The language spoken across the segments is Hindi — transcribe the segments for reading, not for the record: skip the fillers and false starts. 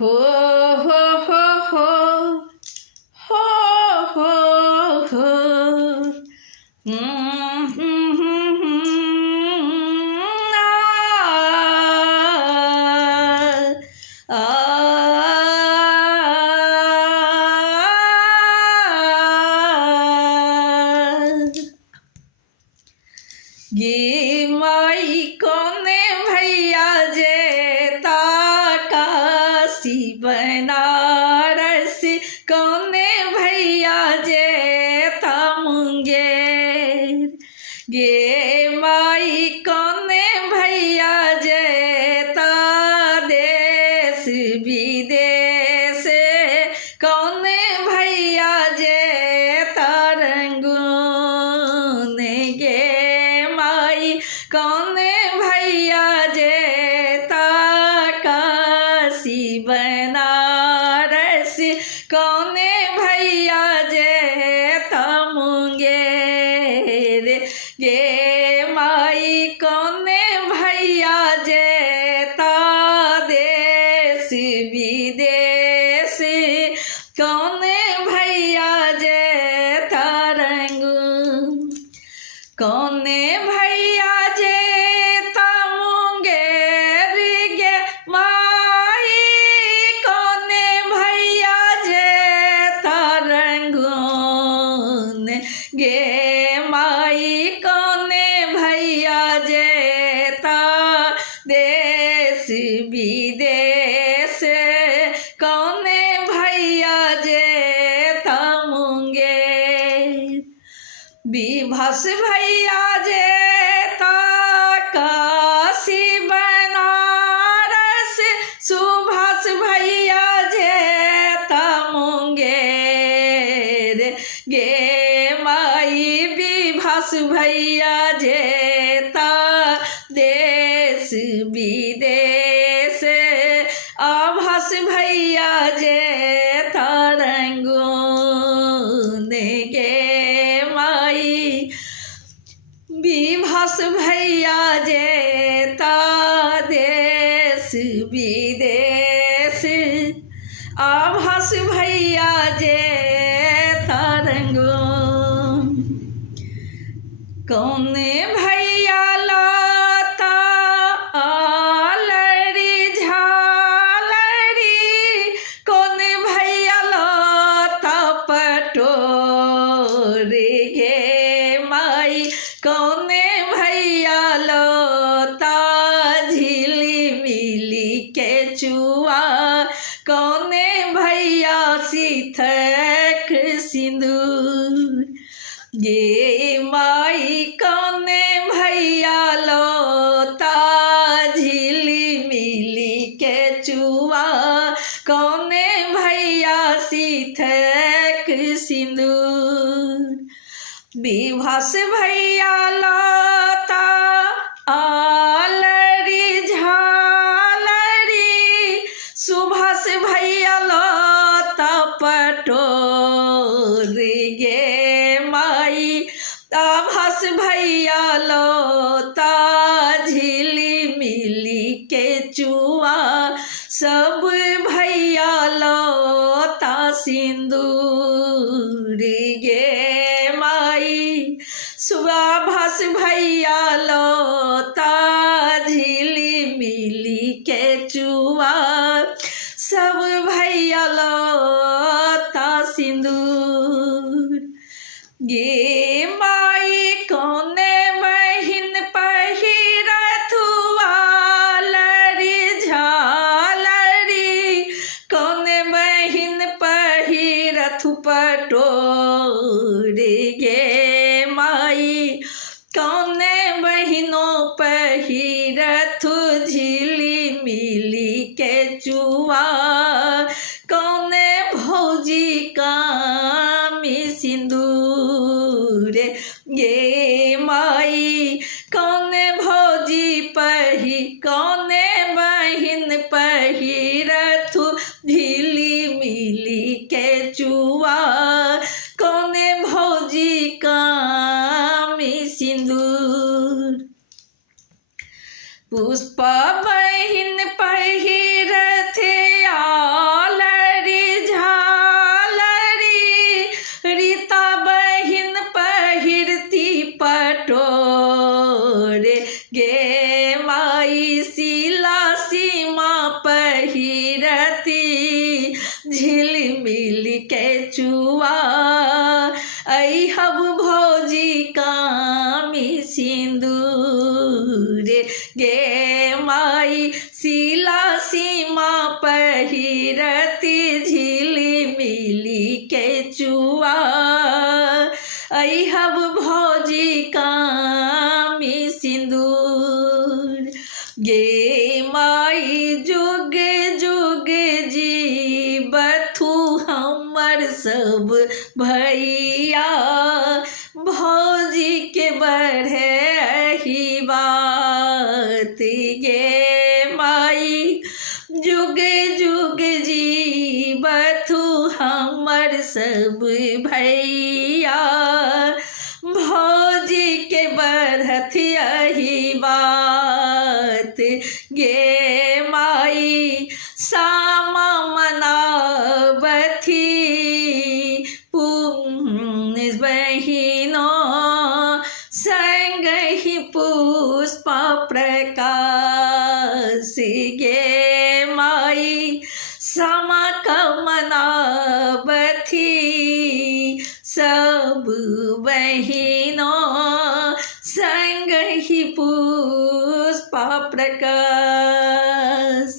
हो हो हो हो हो हो हो आ, गे माई कोने भैया जे काशी बनारस कोने भैया जे मुंगेर गे माई कोने भैया जे देश विदेश कोने भैया जे रंगून गे कौने भैया जे काशी बनारस कौने भैया जे मुंगेर गे माई कौने भैया जे देश विदेश कौने भैया जे रंगून कौने भैया जे मुंगेर गे माई कौने भैया जे रंगून गे माई कौने भैया जे देश विदेश कौने भैया जे मुंगेर विभस भैया जे काशी बनारस सुभाष भैया जे मुंगेर गे माई विभस भैया जे देश विदेश आभास भैया जे रंगून गे विभस भैया जे देश विदेश आभास भैया जे रंगून कौने भैया लाता आलरी झालरी कौने भैया लाता पटोरी गे माई कौने भैया लोता झिली मिली के चुआ कौने भैया सिथक सिंदूर गे माई कौने भैया लोता झिली मिली के चुआ कौने भैया सिथक सिंदूर विभस भैया लाता आलरी झालरी सुभाष भैया लाता पटोरी गे माई आभास भैया लाता झिली मिली के चुआ सब भैया लाता सिंदूर गे सुभाष भैया लोता झिली मिली के चुआ सब भैया लोता सिंदूर गे माई कौने बहिन पहिरथुआ लरी झालरी कौने बहिन पहिरथु पटोरी गे कौने बहिनों पहिरथु झिली मिली के चुआ कौने भौजी कामी सिंदूर गे माई कौने भौजी कौने बहिन पहिरथु झिली मिली के चुआ कौने भौजी कामी सिंदूर पुष्पा बहिन पहिरथे आ रे गे माई सिला सीमा पहिरती झिलमिल केचुआ अहब भौजी कामी सिंदूर गे माई सिला सीमा पहिरती झिलमिली केचुआ अहब भौजी कामी सिंदूर गे माई जुग जुग जीवथु हमर सब भैया भौजी के बढ़े ही बात गे माई जुग जुग जीवथु हमर सब भैया भौजी के बढ़त यही बात गे माई सामा मनावथी पुण्य बहिनों संग ही पुष्पा प्रकाश गे माई समा मनावथी सब बहिनों संग ही पुष्पा प्रकाश।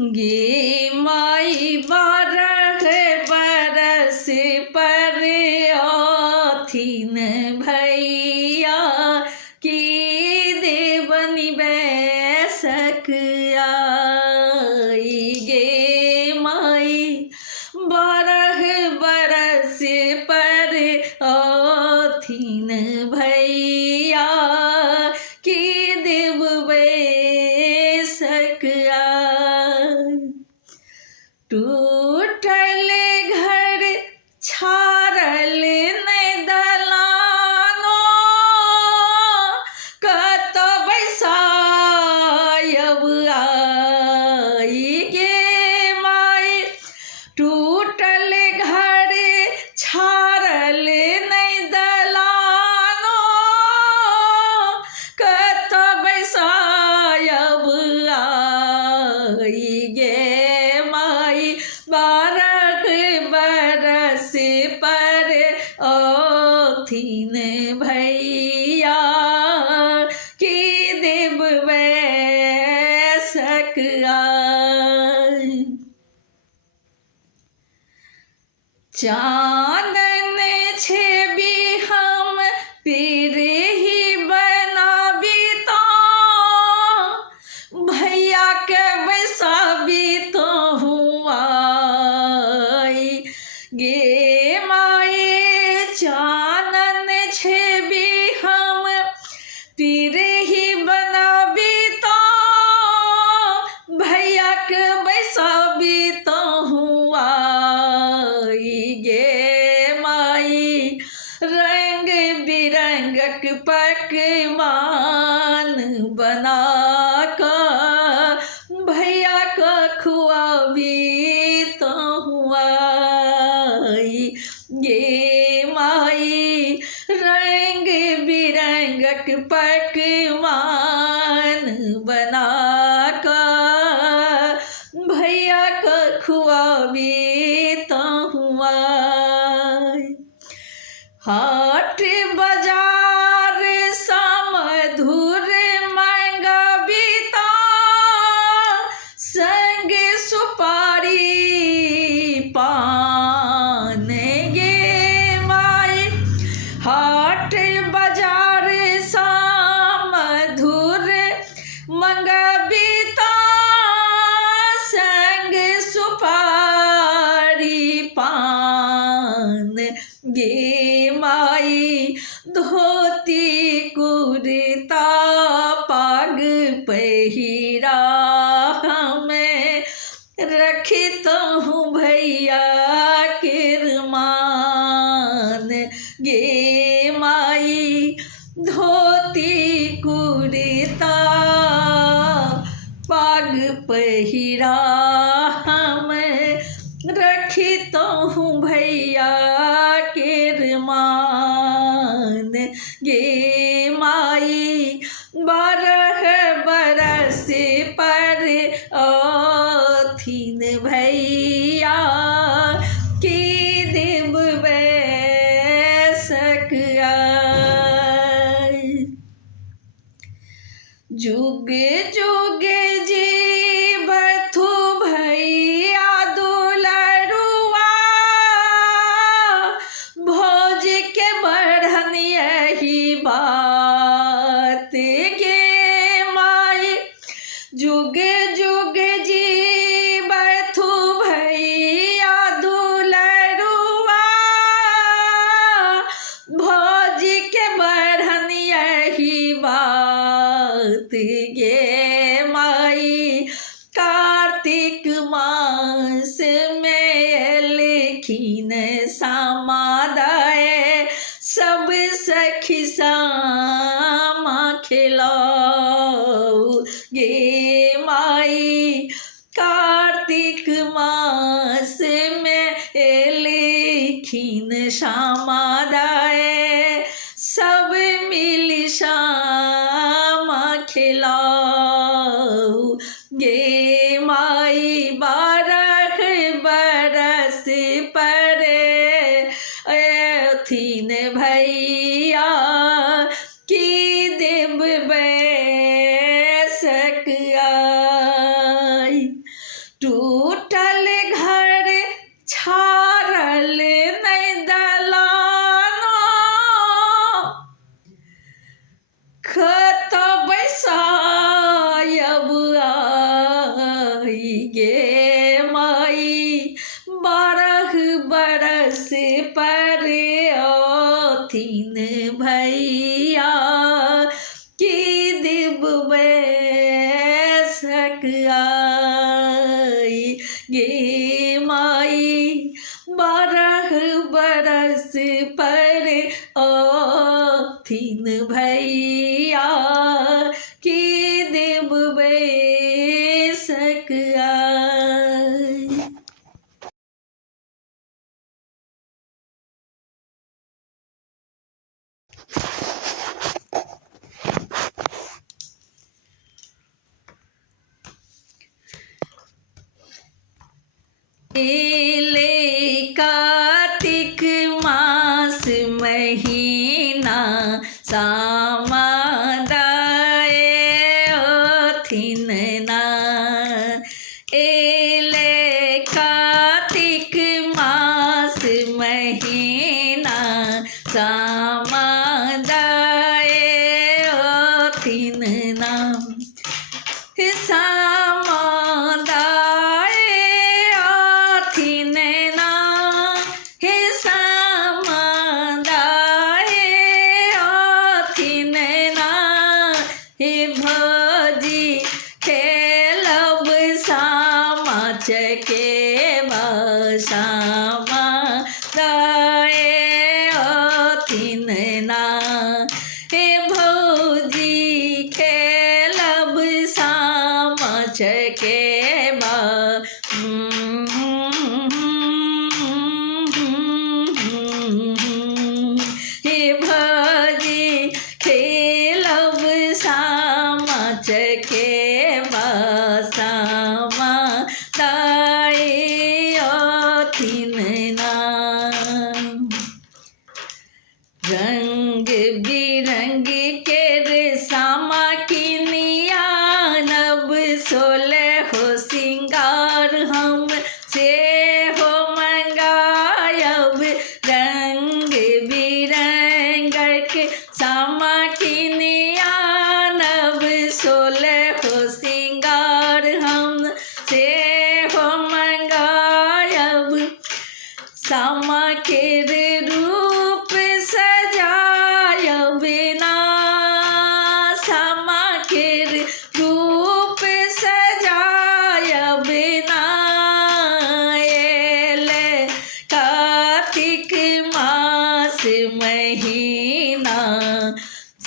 गे माई 12 बरस पर आथिन भैया की देवनी बैसक आई गे माई 12 बरस पर आथिन भैया की देव बैसक टूटल घर छारल नहीं दलानो कत बैसायब आई गे माई टूटल घर छारल नहीं दलानो कत बैसायब आई गे 12 बरस पर आथिन भैया की देव बैसक आई चानन छेबी हम पीर ही बनाबी तो भैया के बैसाबी तो हुआ गे माई चानन छेबी हम पीर ही बनाबी तो भैया के बैसाबी तो हुआ गे माई रंग बिरंगक पकवान बना कर भैया का खुआबी तो हुआ गे माई रंग बिरंगक पकवान बना कर भैया का खुआबी तो हुआ हाट बाजार समधुर मंगाबी तो संग सुपारी पान गे माई हाट बाजार समधुर मंगाबी तो संग सुपारी पान गे माई धोती कुर्ता पाग पहिरा हमें रखी तो हूँ भैया किरमान गे माई धोती कुर्ता पाग पहिरा हम रखी तो हूँ भैया के रमान गे माई 12 बरस पर थीन भैया की देव बैसक जुग जुग जीवथु भैया दुलरुआ भोज के बढ़न यही बात गे माई जुग जुग जीवथु भैया दुलरुआ भोज के बढ़न यही बात गे माई कार्तिक मास में लिखीन समादाय सब सखी सामा खिलाओ गे माई कार्तिक मास में लिखीन समादाय सब मिली शामा खिलाओ गे माई 12 बरस पर थीन भैया की देव बैसक आई टूटल घर छारल नहीं दलानो खत बैसायब आई गे माई 12 बरस पर थीन भैया की देव बैसक आई गे माई 12 बरस पर थीन भैया की देव बैसक आई। ले कार्तिक मास महीना सामादाय थीन ना एले कार्तिक मास महीना सामादाय थीन ना सामादाय थीन ना हे सामादाय थीन ना हे भौजी खेलब सामा चके सामादाय थीन ना हे भौजी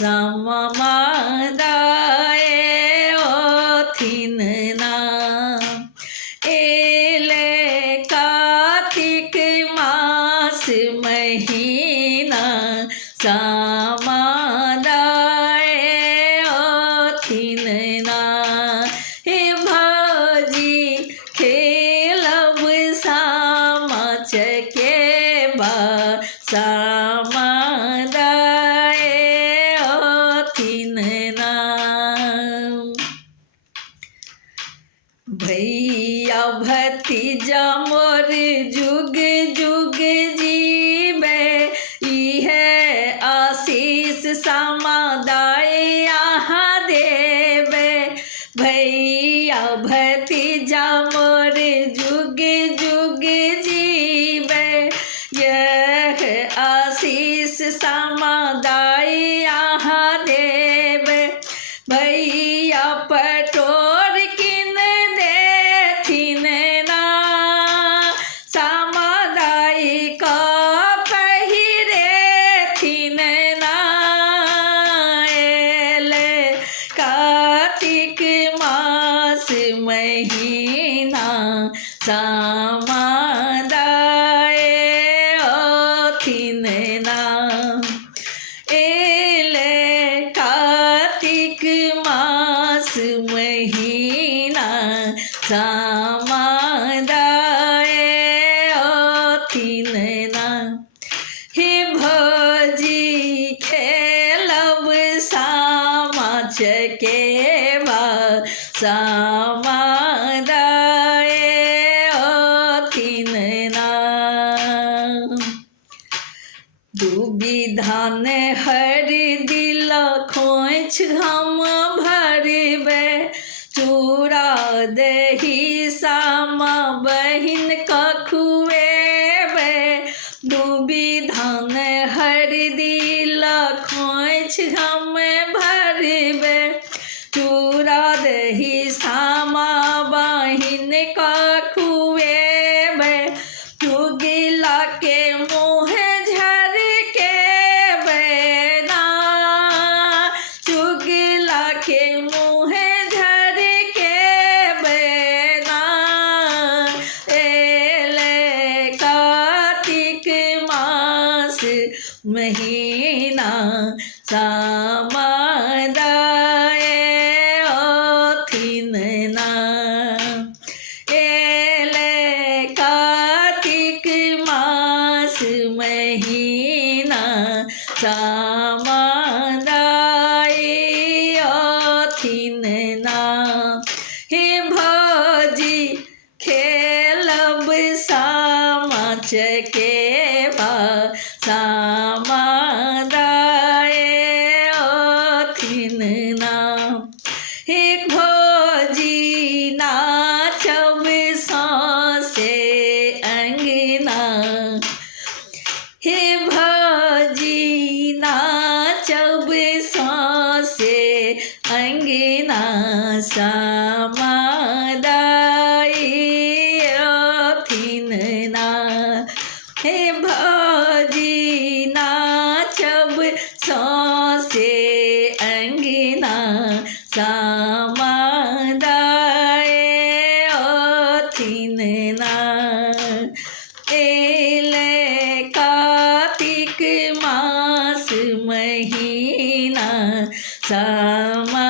समादाए ओथिन ना एले कार्तिक मास महीना समादाए ओथिन ना हे भौजी खेलब सामा चकेबा समादाए ओथिन ना भैया भतीजा मोर जुग जुग जीवे इहे आशीष समादाय यहाँ देवे भैया भतीजा मोर जुग जुग जीवे यह आशीष समादाय यहाँ देवे भैया पटोर किन देथिन ना समादाय का पहिरेथिन ना एले कार्तिक मास महीना समादाय ओथिन ना एले कार्तिक मास महीना समादाय ओथिन ना हे भौजी खेलब सामा चकेबा समादाय ओथिन ना डूबी धान हर दिल खोइछ घम भरबे चूड़ा दही सामा बहिन का खुएबे डूबी धान हर दिल खोइछ घम भरबे चूड़ा दही सामा बहिन का खुएबे चुगिला के मुँह झर के बेना चुगिला के मुँह झर के बेना एले कार्तिक मास महीना समादाय ओथिन ना एले कार्तिक मास महीना समादाय ओथिन ना हे भौजी खेलब सामा चकेबा समादाय ओथिन ना हे भौजी नाचब सौंसे अंगना हे भौजी नाचब सौंसे अंगना समादाय ओथिन ना हे भौजी नाचब सौंसे अंगना समादाय ओथिन ना एले कार्तिक मास महीना समा